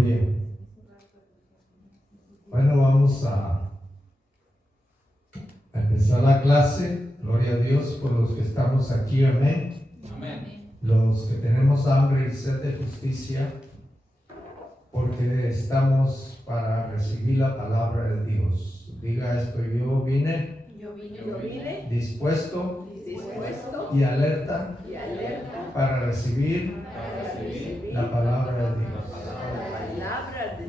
bien. Bueno, vamos a empezar la clase. Gloria a Dios por los que estamos aquí, amén. Amén. Los que tenemos hambre y sed de justicia, porque estamos para recibir la palabra de Dios. Diga esto: yo vine dispuesto y alerta para recibir la palabra de Dios.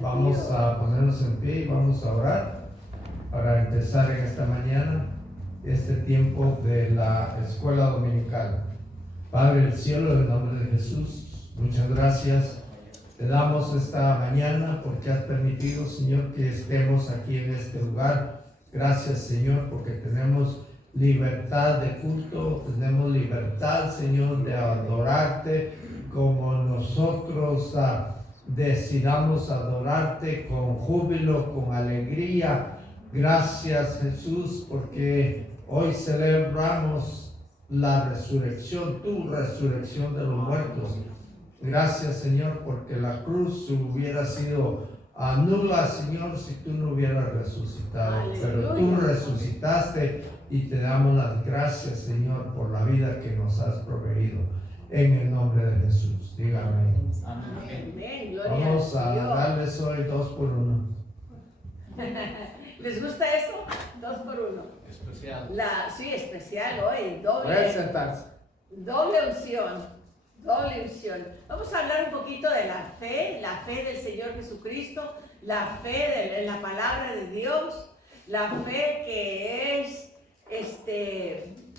Vamos a ponernos en pie y vamos a orar para empezar en esta mañana este tiempo de la escuela dominical. Padre del cielo, en el nombre de Jesús, muchas gracias. Te damos esta mañana porque has permitido, Señor, que estemos aquí en este lugar. Gracias, Señor, porque tenemos libertad de culto, tenemos libertad, Señor, de adorarte como nosotros decidamos adorarte con júbilo, con alegría. Gracias, Jesús, porque hoy celebramos la resurrección, tu resurrección de los muertos. Gracias, Señor, porque la cruz hubiera sido nula, Señor, si tú no hubieras resucitado. Pero tú resucitaste y te damos las gracias, Señor, por la vida que nos has proveído. En el nombre de Jesús, dígame. Amén. Vamos a darles hoy 2 por 1. ¿Les gusta eso? 2 por 1. Especial. Sí, especial hoy. Pueden sentarse. Doble unción. Vamos a hablar un poquito de la fe del Señor Jesucristo, la fe en la palabra de Dios, la fe que es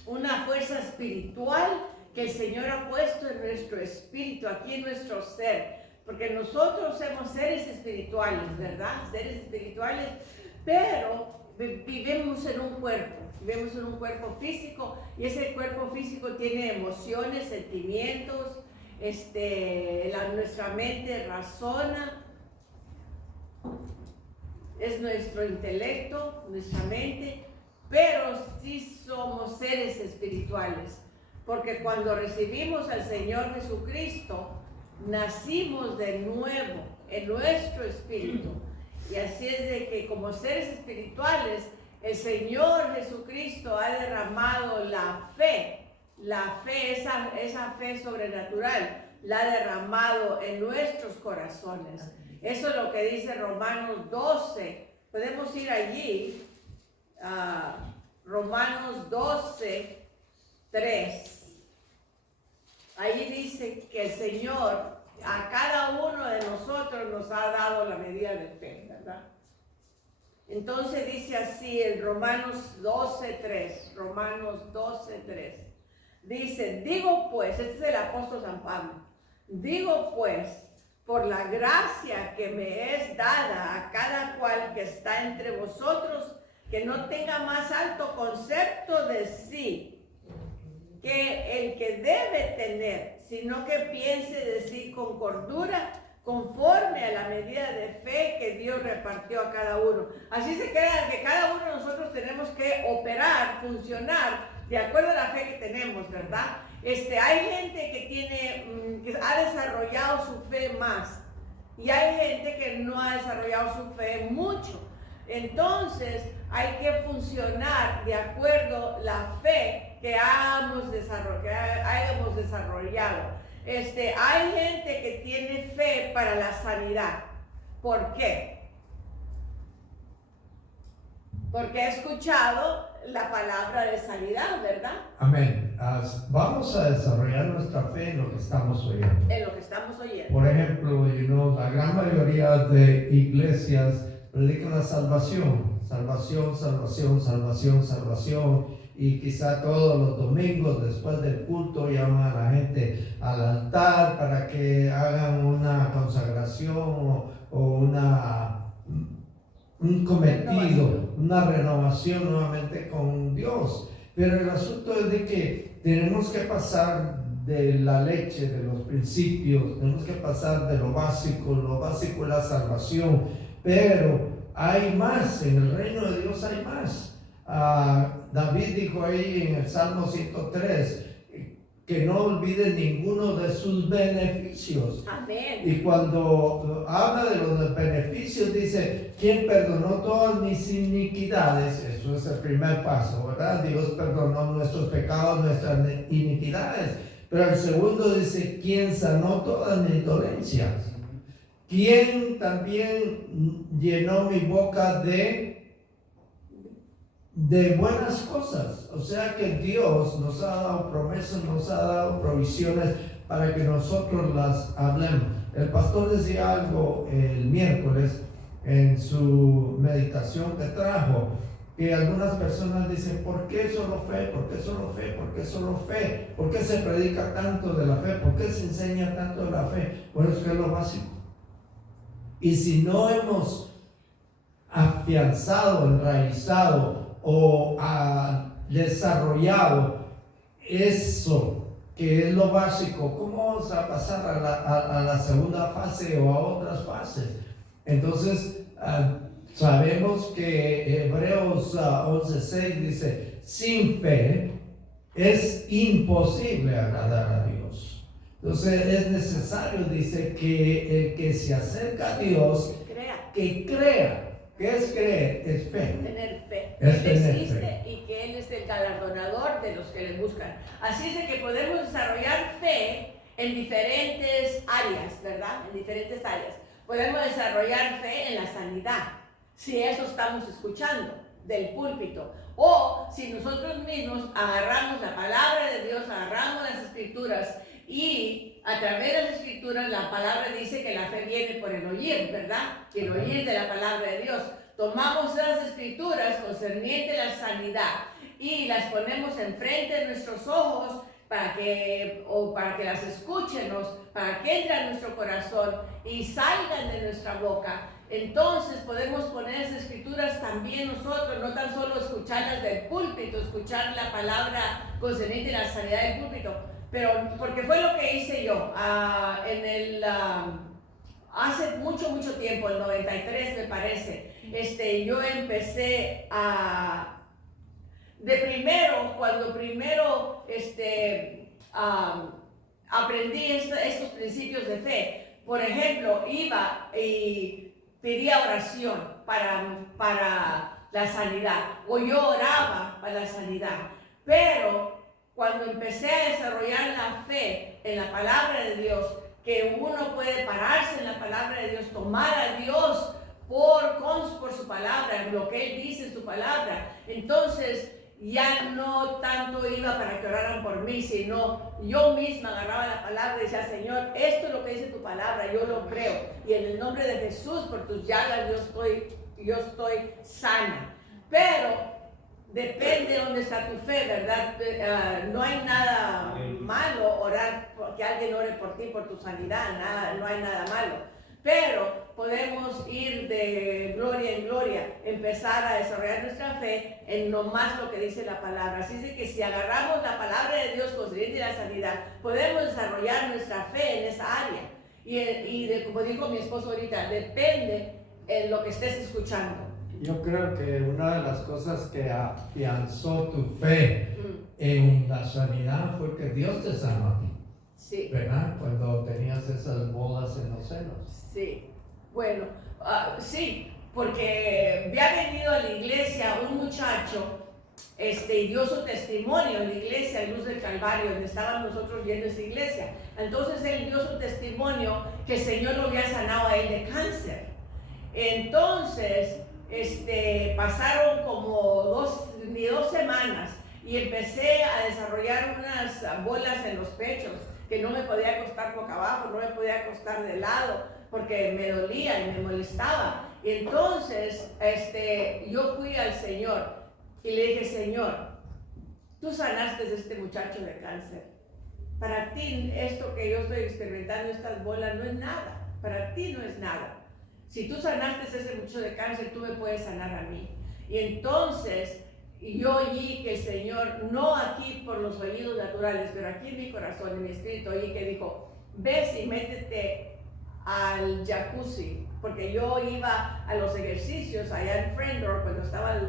una fuerza espiritual que el Señor ha puesto en nuestro espíritu, aquí en nuestro ser, porque nosotros somos seres espirituales, ¿verdad? Seres espirituales, pero vivimos en un cuerpo físico, y ese cuerpo físico tiene emociones, sentimientos, nuestra mente razona, es nuestro intelecto, nuestra mente, pero sí somos seres espirituales, porque cuando recibimos al Señor Jesucristo, nacimos de nuevo en nuestro espíritu. Y así es de que como seres espirituales, el Señor Jesucristo ha derramado la fe, esa fe sobrenatural, la ha derramado en nuestros corazones. Eso es lo que dice Romanos 12. Podemos ir allí, Romanos 12, 3. Ahí dice que el Señor a cada uno de nosotros nos ha dado la medida de fe, ¿verdad? Entonces dice así en Romanos 12:3. Dice: digo pues, este es el apóstol San Pablo, digo pues, por la gracia que me es dada a cada cual que está entre vosotros, que no tenga más alto concepto de sí que el que debe tener, sino que piense de sí con cordura, conforme a la medida de fe que Dios repartió a cada uno. Así se queda que cada uno de nosotros tenemos que operar, funcionar de acuerdo a la fe que tenemos, ¿verdad? Hay gente que ha desarrollado su fe más, y hay gente que no ha desarrollado su fe mucho. Entonces hay que funcionar de acuerdo a la fe que hayamos desarrollado. Hay gente que tiene fe para la sanidad. ¿Por qué? Porque ha escuchado la palabra de sanidad, ¿verdad? Amén. Vamos a desarrollar nuestra fe en lo que estamos oyendo. En lo que estamos oyendo. Por ejemplo, la gran mayoría de iglesias predican la salvación, y quizá todos los domingos después del culto llaman a la gente al altar para que hagan una consagración o un cometido, una renovación nuevamente con Dios. Pero el asunto es de que tenemos que pasar de la leche, de los principios, tenemos que pasar de lo básico es la salvación, pero hay más, en el reino de Dios hay más. David dijo ahí en el Salmo 103, que no olvide ninguno de sus beneficios. Amén. Y cuando habla de los beneficios, dice, quien perdonó todas mis iniquidades. Eso es el primer paso, ¿verdad? Dios perdonó nuestros pecados, nuestras iniquidades. Pero el segundo dice, quien sanó todas mis dolencias. Quien también llenó mi boca de buenas cosas. O sea que Dios nos ha dado promesas, nos ha dado provisiones para que nosotros las hablemos. El pastor decía algo el miércoles en su meditación que trajo, que algunas personas dicen, ¿por qué solo fe? ¿Por qué solo fe? ¿Por qué solo fe? ¿Por qué se predica tanto de la fe? ¿Por qué se enseña tanto de la fe? Bueno, es que es lo básico. Y si no hemos afianzado, enraizado o desarrollado eso que es lo básico, ¿cómo vamos a pasar a la segunda fase o a otras fases? Entonces, sabemos que Hebreos 11:6 dice, sin fe es imposible agradar a Dios. Entonces es necesario, dice, que el que se acerca a Dios, que crea. ¿Qué es creer? Es fe. Tener fe. Es Él tener existe fe. y que Él es el galardonador de los que le buscan. Así es de que podemos desarrollar fe en diferentes áreas, ¿verdad? En diferentes áreas. Podemos desarrollar fe en la sanidad, si eso estamos escuchando del púlpito. O si nosotros mismos agarramos la palabra de Dios, agarramos las escrituras y a través de las escrituras la palabra dice que la fe viene por el oír, ¿verdad? Y el oír de la palabra de Dios. Tomamos las escrituras concernientes a la sanidad y las ponemos enfrente de nuestros ojos para que las escúchenos, para que entren a nuestro corazón y salgan de nuestra boca. Entonces podemos poner esas escrituras también nosotros, no tan solo escucharlas del púlpito, escuchar la palabra concerniente a la sanidad del púlpito, pero porque fue lo que hice yo hace mucho tiempo, el 93 me parece. Yo empecé cuando primero aprendí estos principios de fe. Por ejemplo, iba y pedía oración para la sanidad, o yo oraba para la sanidad, pero cuando empecé a desarrollar la fe en la palabra de Dios, que uno puede pararse en la palabra de Dios, tomar a Dios por su palabra, lo que Él dice en su palabra, entonces ya no tanto iba para que oraran por mí, sino yo misma agarraba la palabra y decía, Señor, esto es lo que dice tu palabra, yo lo creo, y en el nombre de Jesús, por tus llagas yo estoy sana. Pero depende de dónde está tu fe, ¿verdad? No hay nada malo orar, que alguien ore por ti, por tu sanidad, no hay nada malo. Pero podemos ir de gloria en gloria, empezar a desarrollar nuestra fe en nomás lo que dice la palabra. Así es que si agarramos la palabra de Dios concerniente a la sanidad, podemos desarrollar nuestra fe en esa área. Como dijo mi esposo ahorita, depende en lo que estés escuchando. Yo creo que una de las cosas que afianzó tu fe en la sanidad fue que Dios te sanó a ti. Sí. ¿Verdad? Cuando tenías esas bolas en los senos. Sí. Bueno, sí, porque había venido a la iglesia un muchacho y dio su testimonio en la iglesia, en Luz del Calvario, donde estábamos nosotros viendo esa iglesia. Entonces él dio su testimonio que el Señor lo había sanado a él de cáncer. Entonces, pasaron como ni dos semanas y empecé a desarrollar unas bolas en los pechos que no me podía acostar boca abajo, no me podía acostar de lado porque me dolía y me molestaba. Y entonces yo fui al Señor y le dije, Señor, tú sanaste a este muchacho de cáncer. Para ti esto que yo estoy experimentando, estas bolas, no es nada. Para ti no es nada. Si tú sanaste a ese muchacho de cáncer, tú me puedes sanar a mí. Y entonces yo oí que el Señor, no aquí por los oídos naturales, pero aquí en mi corazón, en mi espíritu, oí que dijo, ves y métete al jacuzzi, porque yo iba a los ejercicios allá en Friendor cuando estaba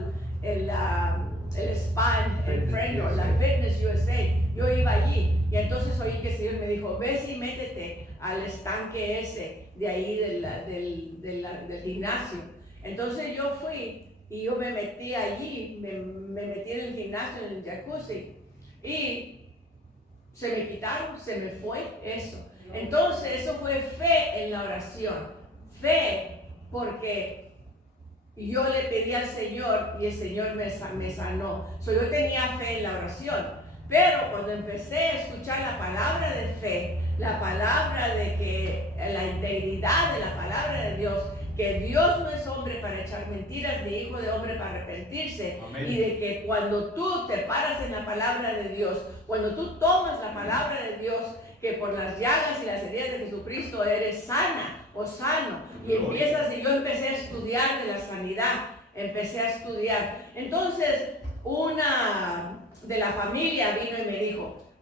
el spa en Fitness Fresno, USA. la Fitness USA. Yo iba allí y entonces oí que el Señor me dijo, ves y métete al estanque ese de ahí del gimnasio. Entonces yo fui y yo me metí allí, me metí en el gimnasio, en el jacuzzi, y se me quitaron, se me fue eso. Entonces eso fue fe en la oración, fe porque yo le pedí al Señor y el Señor me sanó. Yo tenía fe en la oración, pero cuando empecé a escuchar la palabra de fe, la palabra de que la integridad de la palabra de Dios, que Dios no es hombre para echar mentiras, ni hijo de hombre para arrepentirse. Amén. Y de que cuando tú te paras en la palabra de Dios, cuando tú tomas la palabra de Dios, que por las llagas y las heridas de Jesucristo eres sana o sano, y empiezas, y yo empecé a estudiar de la sanidad, empecé a estudiar. Entonces una de la familia vino y me dijo,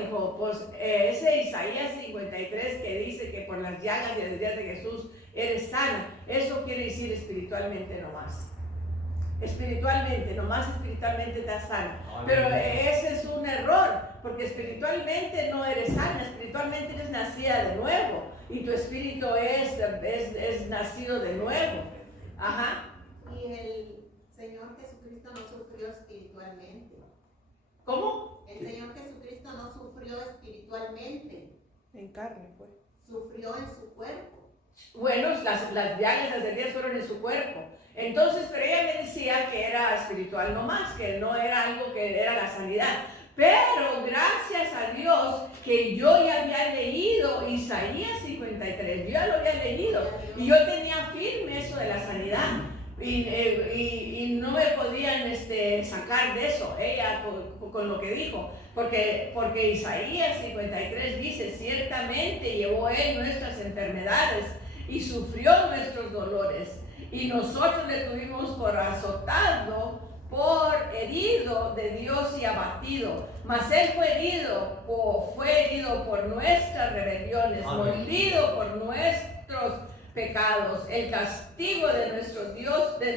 dijo, pues ese Isaías 53 que dice que por las llagas y las heridas de Jesús eres sana, eso quiere decir espiritualmente nomás. Espiritualmente, nomás espiritualmente estás sana. Pero ese es un error, porque espiritualmente no eres sana, espiritualmente eres nacida de nuevo y tu espíritu es nacido de nuevo. Ajá. Y el Señor Jesucristo no sufrió espiritualmente. ¿Cómo? El Señor Jesucristo no sufrió espiritualmente. En carne fue. Sufrió en su cuerpo. Bueno, las llagas, las heridas fueron en su cuerpo. Entonces, pero ella me decía que era espiritual nomás, que no era algo que era la sanidad. Pero gracias a Dios que yo ya había leído Isaías 53, yo ya lo había leído y yo tenía firme eso de la sanidad. Y no me podían sacar de eso, ella con lo que dijo, porque Isaías 53 dice, ciertamente llevó él nuestras enfermedades y sufrió nuestros dolores, y nosotros le tuvimos por azotado, por herido de Dios y abatido, mas él fue herido por nuestras rebeliones, molido por nuestros pecados. El castigo de nuestro Dios, de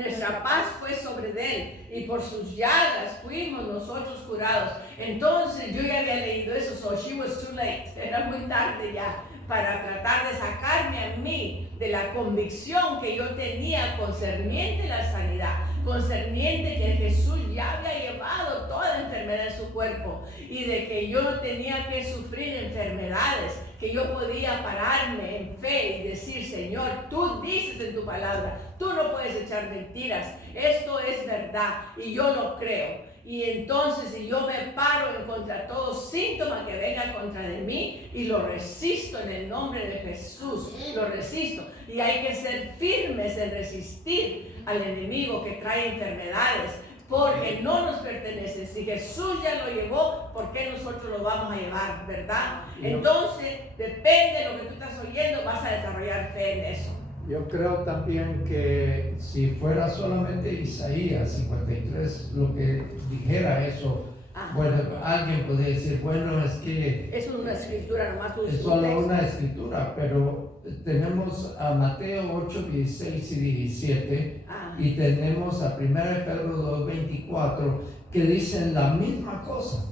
nuestra paz fue sobre él, y por sus llagas fuimos nosotros curados. Entonces yo ya había leído eso, so she was too late, era muy tarde ya para tratar de sacarme a mí de la convicción que yo tenía concerniente la sanidad, concerniente que Jesús ya había llevado toda enfermedad en su cuerpo, y de que yo no tenía que sufrir enfermedades, que yo podía pararme en fe y decir, Señor, tú dices en tu palabra, tú no puedes echar mentiras, esto es verdad y yo lo creo. Y entonces si yo me paro en contra de todo síntoma que venga contra de mí y lo resisto en el nombre de Jesús, lo resisto. Y hay que ser firmes en resistir al enemigo que trae enfermedades, porque no nos pertenece. Si Jesús ya lo llevó, ¿por qué nosotros lo vamos a llevar, verdad? Entonces, depende de lo que tú estás oyendo, vas a desarrollar fe en eso. Yo creo también que si fuera solamente Isaías 53 lo que dijera eso, bueno, alguien podría decir, bueno, es que es una escritura, nomás es solo una escritura, pero tenemos a Mateo 8, 16 y 17 y tenemos a 1 Pedro 2, 24 que dicen la misma cosa.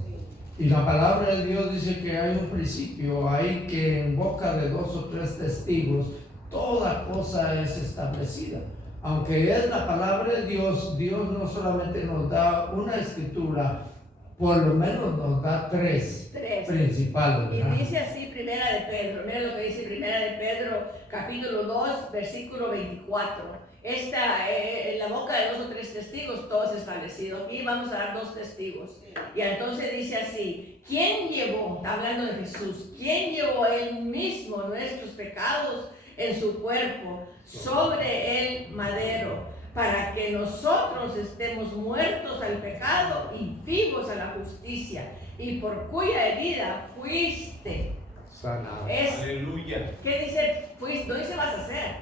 Y la palabra de Dios dice que hay un principio, hay que en boca de 2 o 3 testigos toda cosa es establecida. Aunque es la palabra de Dios, Dios no solamente nos da una escritura, por lo menos nos da tres. Principales. Y dice así Primera de Pedro, mira lo que dice Primera de Pedro, capítulo 2, versículo 24. En la boca de 2 o 3 testigos todo es establecido. Aquí vamos a dar 2 testigos. Y entonces dice así, ¿quién llevó, está hablando de Jesús, quién llevó él mismo nuestros pecados en su cuerpo sobre el madero, para que nosotros estemos muertos al pecado y vivos a la justicia, y por cuya herida fuiste sanado? Aleluya. ¿Qué dice? Fuiste, no dice vas a hacer,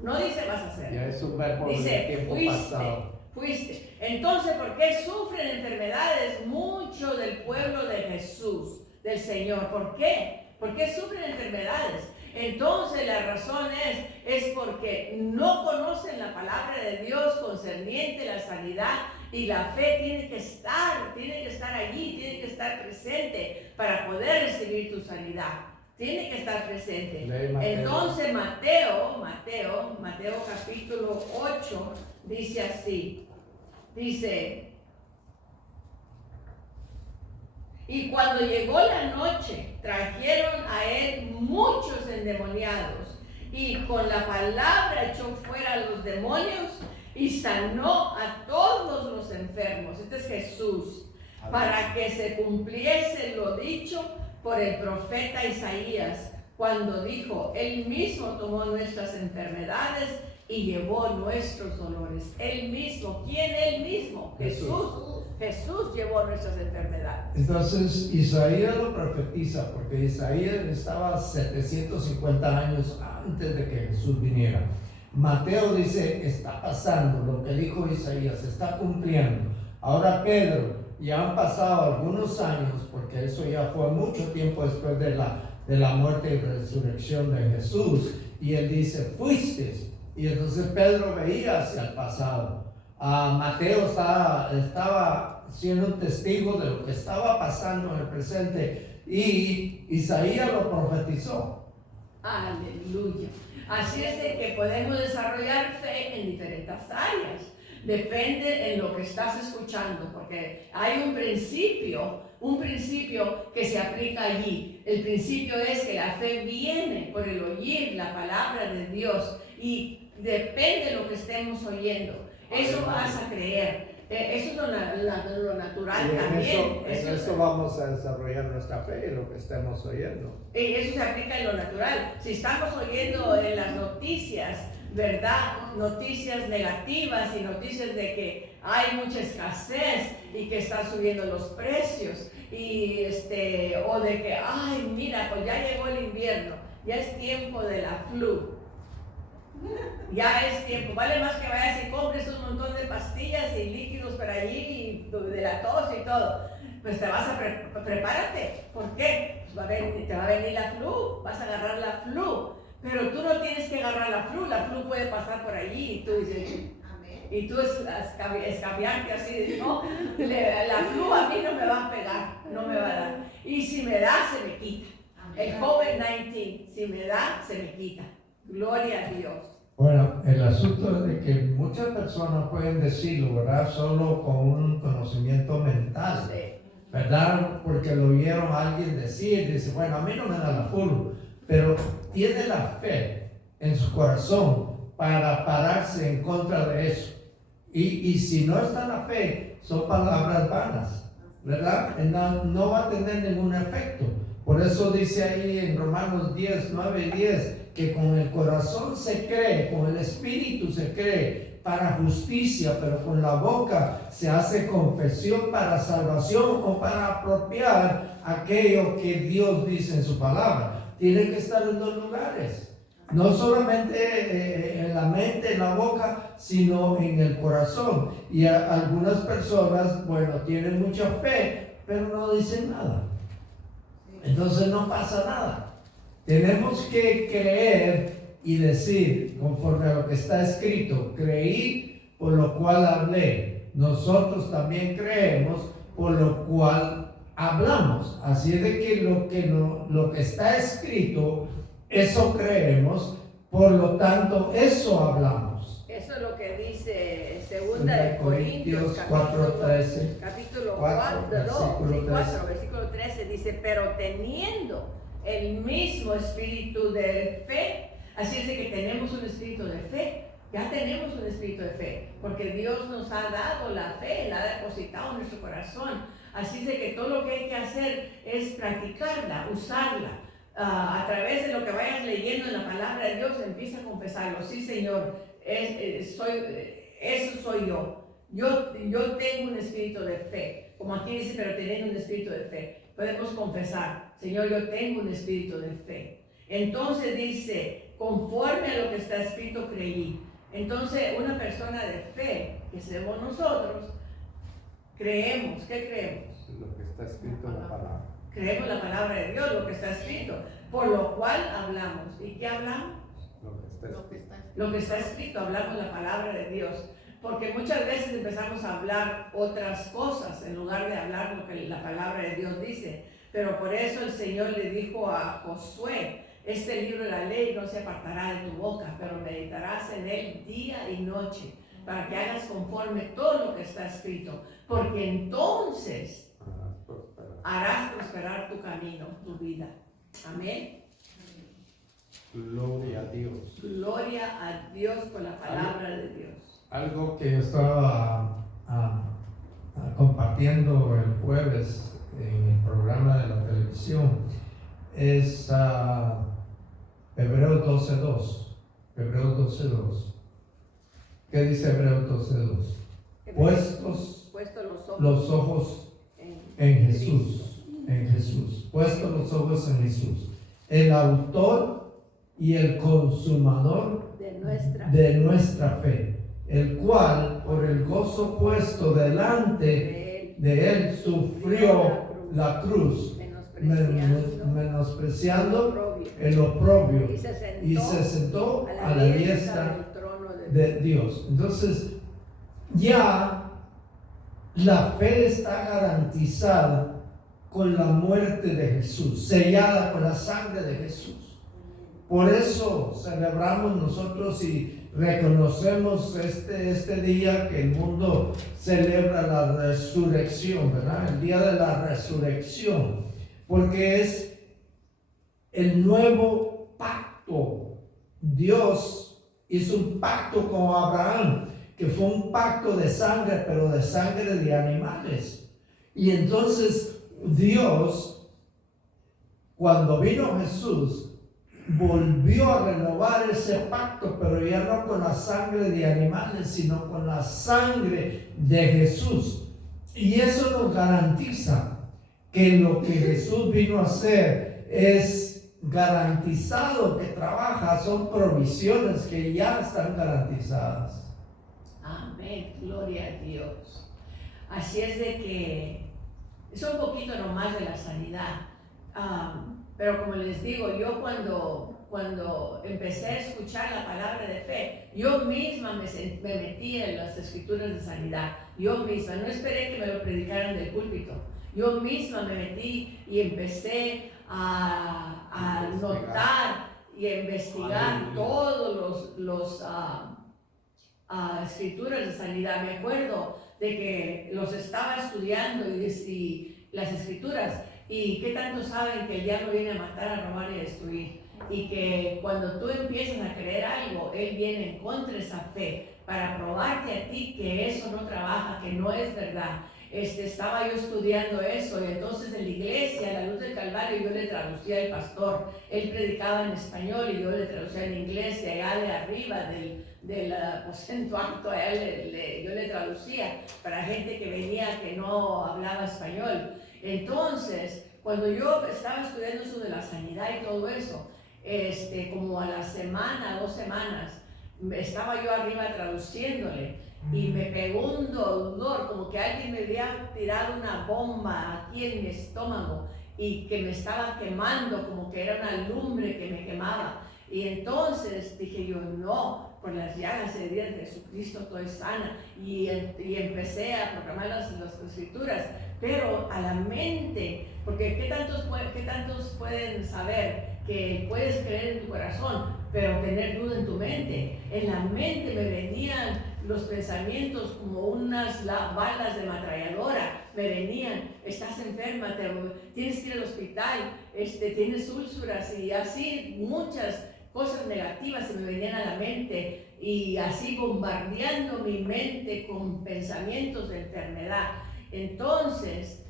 no dice vas a hacer, Ya es un verbo dice del tiempo fuiste, pasado. fuiste. Entonces, ¿por qué sufren enfermedades mucho del pueblo de Jesús, del Señor? ¿Por qué? ¿Por qué sufren enfermedades? Entonces la razón es porque no conocen la palabra de Dios concerniente la sanidad, y la fe tiene que estar allí, tiene que estar presente para poder recibir tu sanidad. Tiene que estar presente. Entonces Mateo capítulo 8 dice así, dice: y cuando llegó la noche, trajeron a él muchos endemoniados, y con la palabra echó fuera a los demonios y sanó a todos los enfermos. Este es Jesús, para que se cumpliese lo dicho por el profeta Isaías, cuando dijo: él mismo tomó nuestras enfermedades y llevó nuestros dolores. Él mismo. ¿Quién? Él mismo. Jesús llevó nuestras enfermedades. Entonces Isaías lo profetiza, porque Isaías estaba 750 años antes de que Jesús viniera. Mateo dice: está pasando lo que dijo Isaías, se está cumpliendo. Ahora Pedro, ya han pasado algunos años, porque eso ya fue mucho tiempo después de la muerte y resurrección de Jesús, y él dice: fuiste. Y entonces Pedro veía hacia el pasado. Mateo estaba siendo un testigo de lo que estaba pasando en el presente, y Isaías lo profetizó. Aleluya. Así es de que podemos desarrollar fe en diferentes áreas. Depende en lo que estás escuchando, porque hay un principio que se aplica allí. El principio es que la fe viene por el oír la palabra de Dios, y depende de lo que estemos oyendo. Eso vas a creer. Eso es lo natural también. En eso vamos a desarrollar nuestra fe, en lo que estemos oyendo. Y eso se aplica en lo natural. Si estamos oyendo en las noticias, ¿verdad? Noticias negativas y noticias de que hay mucha escasez y que están subiendo los precios, y o de que, ay, mira, pues ya llegó el invierno, ya es tiempo de la flu. Ya es tiempo, vale más que vayas y compres un montón de pastillas y líquidos para allí, y de la tos y todo. Pues te vas a prepárate. ¿Por qué? Pues te va a venir la flu, vas a agarrar la flu. Pero tú no tienes que agarrar la flu puede pasar por allí, y tú dices, y tú escabiarte así, ¿no? La flu a mí no me va a pegar, no me va a dar. Y si me da, se me quita. El COVID-19, si me da, se me quita. Gloria a Dios. Bueno, el asunto es de que muchas personas pueden decirlo, ¿verdad? Solo con un conocimiento mental, ¿verdad? Porque lo oyeron a alguien decir, dice: bueno, a mí no me da la flu, pero tiene la fe en su corazón para pararse en contra de eso. Y si no está la fe, son palabras vanas, ¿verdad? No va a tener ningún efecto. Por eso dice ahí en Romanos 10, 9 y 10, que con el corazón se cree, con el espíritu se cree para justicia, pero con la boca se hace confesión para salvación, o para apropiar aquello que Dios dice en su palabra. Tiene que estar en dos lugares, no solamente en la mente, en la boca, sino en el corazón. Y algunas personas, bueno, tienen mucha fe, pero no dicen nada. Entonces no pasa nada. Tenemos que creer y decir conforme a lo que está escrito: creí, por lo cual hablé. Nosotros también creemos, por lo cual hablamos. Así es de que lo que está escrito, eso creemos, por lo tanto eso hablamos. Eso es lo que dice 2 de Corintios 4:13. Capítulo 4, versículo 13, dice: pero teniendo el mismo espíritu de fe. Así es de que tenemos un espíritu de fe. Ya tenemos un espíritu de fe, porque Dios nos ha dado la fe, la ha depositado en nuestro corazón. Así es de que todo lo que hay que hacer es practicarla, usarla. A través de lo que vayas leyendo en la palabra de Dios, empieza a confesarlo. Sí, Señor, eso soy yo. Yo tengo un espíritu de fe. Como aquí dice: pero teniendo un espíritu de fe. Podemos confesar: Señor, yo tengo un espíritu de fe. Entonces dice: conforme a lo que está escrito creí. Entonces una persona de fe, que somos nosotros, creemos. ¿Qué creemos? Lo que está escrito en la palabra. Creemos la palabra de Dios, lo que está escrito, por lo cual hablamos. ¿Y qué hablamos? Lo que está Lo que está escrito, hablamos la palabra de Dios. Porque muchas veces empezamos a hablar otras cosas en lugar de hablar lo que la palabra de Dios dice. Pero por eso el Señor le dijo a Josué: este libro de la ley no se apartará de tu boca, pero meditarás en él día y noche, para que hagas conforme todo lo que está escrito. Porque entonces harás prosperar tu camino, tu vida. Amén. Gloria a Dios. Gloria a Dios por la palabra de Dios. Algo que yo estaba compartiendo el jueves en el programa de la televisión es Hebreos 12:2. Hebreos 12:2. ¿Qué dice Hebreos 12:2? Puestos los ojos en Jesús. En Jesús. Puestos los ojos en Jesús. El autor y el consumador de nuestra fe, el cual por el gozo puesto delante de él sufrió la cruz, menospreciando el oprobio, y se sentó a la diestra de Dios. Entonces, ya la fe está garantizada con la muerte de Jesús, sellada con la sangre de Jesús. Por eso celebramos nosotros y reconocemos este día que el mundo celebra la resurrección, ¿verdad? El día de la resurrección, porque es el nuevo pacto. Dios hizo un pacto con Abraham, que fue un pacto de sangre, pero de sangre de animales. Y entonces Dios, cuando vino Jesús, volvió a renovar ese pacto, pero ya no con la sangre de animales, sino con la sangre de Jesús. Y eso nos garantiza que lo que Jesús vino a hacer es garantizado, que trabaja, son provisiones que ya están garantizadas. Amén, gloria a Dios. Así es de que es un poquito nomás de la sanidad. Pero como les digo, yo cuando empecé a escuchar la palabra de fe, yo misma me metí en las escrituras de sanidad. Yo misma, no esperé que me lo predicaran del púlpito. Yo misma me metí y empecé a notar y a investigar todos los escrituras de sanidad. Me acuerdo de que los estaba estudiando y las escrituras. Y qué tanto saben que el diablo viene a matar, a robar y a destruir. Y que cuando tú empiezas a creer algo, él viene en contra de esa fe para probarte a ti que eso no trabaja, que no es verdad. Estaba yo estudiando eso, y entonces en la iglesia, a la luz del Calvario, yo le traducía al pastor. Él predicaba en español y yo le traducía en inglés, de allá de arriba del aposento alto, allá yo le traducía para gente que venía que no hablaba español. Entonces, cuando yo estaba estudiando eso de la sanidad y todo eso, como a la semana, 2 semanas, estaba yo arriba traduciéndole y me pegó un dolor, como que alguien me había tirado una bomba aquí en mi estómago y que me estaba quemando, como que era una lumbre que me quemaba. Y entonces dije yo, no, por las llagas de Jesucristo estoy sana. Y empecé a proclamar las escrituras, pero a la mente, porque ¿qué tantos pueden saber que puedes creer en tu corazón, pero tener duda en tu mente? En la mente me venían los pensamientos como unas balas de ametralladora. Me venían: estás enferma, tienes que ir al hospital, tienes úlceras, y así muchas cosas negativas se me venían a la mente, y así bombardeando mi mente con pensamientos de enfermedad. Entonces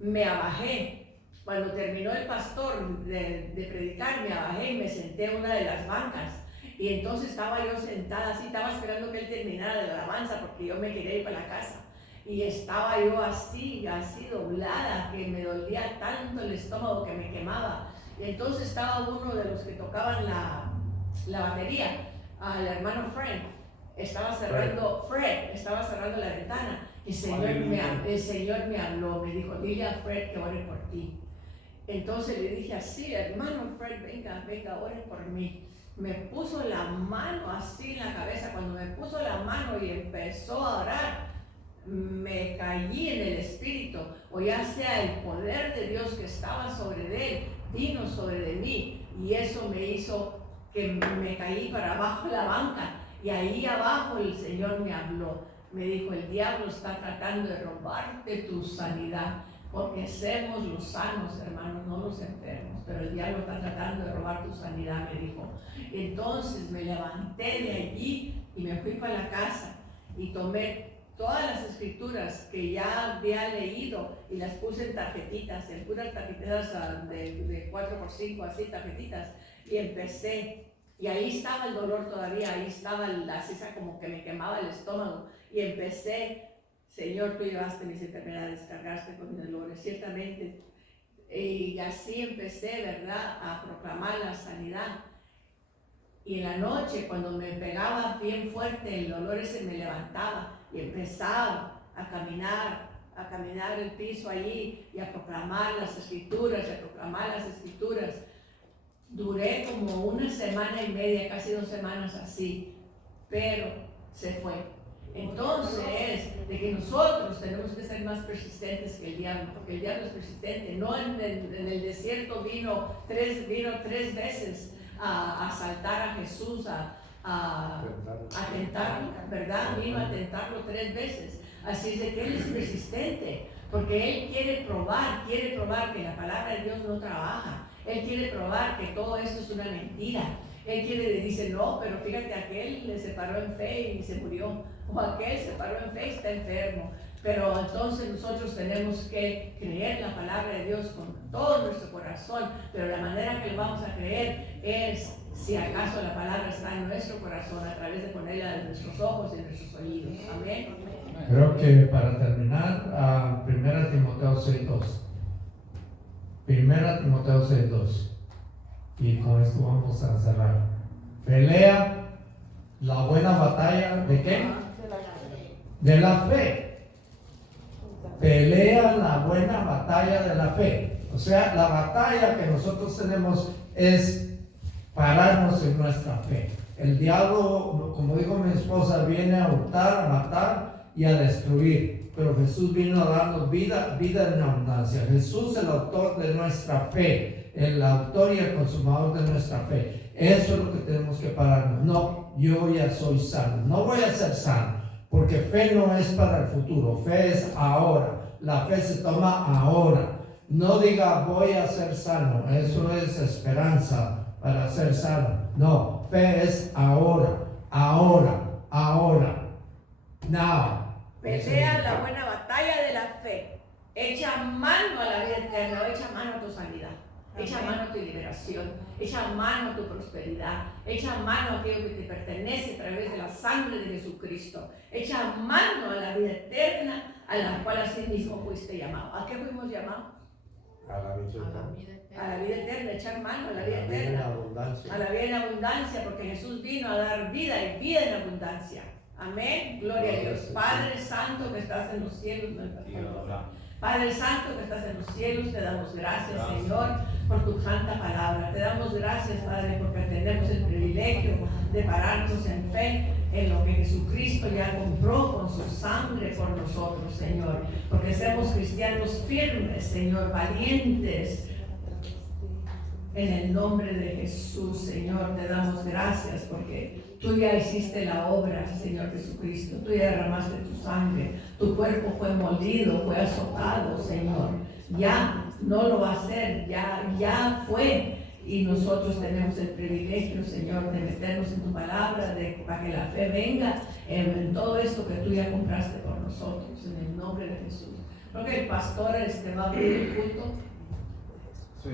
me abajé. Cuando terminó el pastor de predicar, me abajé y me senté en una de las bancas. Y entonces estaba yo sentada así, estaba esperando que él terminara de la alabanza, porque yo me quería ir para la casa. Y estaba yo así doblada, que me dolía tanto el estómago que me quemaba. Y entonces estaba uno de los que tocaban la batería, el hermano Fred, estaba cerrando la ventana. El Señor me habló, me dijo: dile a Fred que ore por ti. Entonces le dije así, hermano Fred, venga, ore por mí. Me puso la mano así en la cabeza. Cuando me puso la mano y empezó a orar, me caí en el espíritu, o ya sea el poder de Dios que estaba sobre él, vino sobre de mí, y eso me hizo que me caí para abajo de la banca, y ahí abajo el Señor me habló, me dijo: el diablo está tratando de robarte tu sanidad, porque somos los sanos, hermanos, no los enfermos, pero el diablo está tratando de robar tu sanidad, me dijo. Entonces me levanté de allí y me fui para la casa y tomé todas las escrituras que ya había leído y las puse en tarjetitas, en puras tarjetitas de 4x5, así tarjetitas, y empecé. Y ahí estaba el dolor todavía, ahí estaba la cesa como que me quemaba el estómago, y empecé: Señor, tú llevaste mis enfermedades, cargaste con mis dolores, ciertamente. Y así empecé, ¿verdad?, a proclamar la sanidad. Y en la noche, cuando me pegaba bien fuerte, el dolor ese me levantaba y empezaba a caminar el piso allí y a proclamar las escrituras, Duré como 1 semana y media, casi 2 semanas así, pero se fue. Entonces, de que nosotros tenemos que ser más persistentes que el diablo, porque el diablo es persistente. No en el desierto vino tres veces a asaltar a Jesús, a tentarlo, ¿verdad? Vino a tentarlo 3 veces. Así es de que él es persistente, porque él quiere probar que la palabra de Dios no trabaja. Él quiere probar que todo esto es una mentira. Él dice: no, pero fíjate, aquel se paró en fe y se murió, o aquel se paró en fe y está enfermo. Pero entonces nosotros tenemos que creer la palabra de Dios con todo nuestro corazón, pero la manera que lo vamos a creer es si acaso la palabra está en nuestro corazón, a través de ponerla en nuestros ojos y en nuestros oídos. Amén. Creo que para terminar, 1 Timoteo 6:2. 1 Timoteo 6:2. Y con esto vamos a cerrar. Pelea la buena batalla ¿de qué? De la fe. Pelea la buena batalla de la fe. O sea, la batalla que nosotros tenemos es pararnos en nuestra fe. El diablo, como dijo mi esposa, viene a hurtar, a matar y a destruir. Pero Jesús vino a darnos vida en abundancia. Jesús es el autor de nuestra fe, el autor y el consumador de nuestra fe. Eso es lo que tenemos que pararnos. No, yo ya soy sano, no voy a ser sano, porque fe no es para el futuro, fe es ahora. La fe se toma ahora. No diga voy a ser sano, eso es esperanza para ser sano. No, fe es ahora. Now. Pelea la buena batalla de la fe. Echa mano a la vida eterna, echa mano a tu sanidad, echa mano a tu liberación, echa mano a tu prosperidad, echa mano a aquello que te pertenece a través de la sangre de Jesucristo. Echa mano a la vida eterna, a la cual así mismo fuiste llamado. ¿A qué fuimos llamados? A la vida eterna. A la vida eterna, echar mano a la vida eterna. A la vida en abundancia, porque Jesús vino a dar vida y vida en abundancia. Amén. Gloria a Dios. Padre Santo que estás en los cielos, Padre Santo que estás en los cielos, te damos gracias, Señor, por tu santa palabra. Te damos gracias, Padre, porque tenemos el privilegio de pararnos en fe en lo que Jesucristo ya compró con su sangre por nosotros, Señor. Porque somos cristianos firmes, Señor, valientes. En el nombre de Jesús, Señor, te damos gracias porque tú ya hiciste la obra, Señor Jesucristo. Tú ya derramaste tu sangre. Tu cuerpo fue molido, fue azotado, Señor. Ya no lo va a hacer, ya fue. Y nosotros tenemos el privilegio, Señor, de meternos en tu palabra, para que la fe venga en todo esto que tú ya compraste por nosotros, en el nombre de Jesús. Creo que el pastor va a abrir el culto. Sí.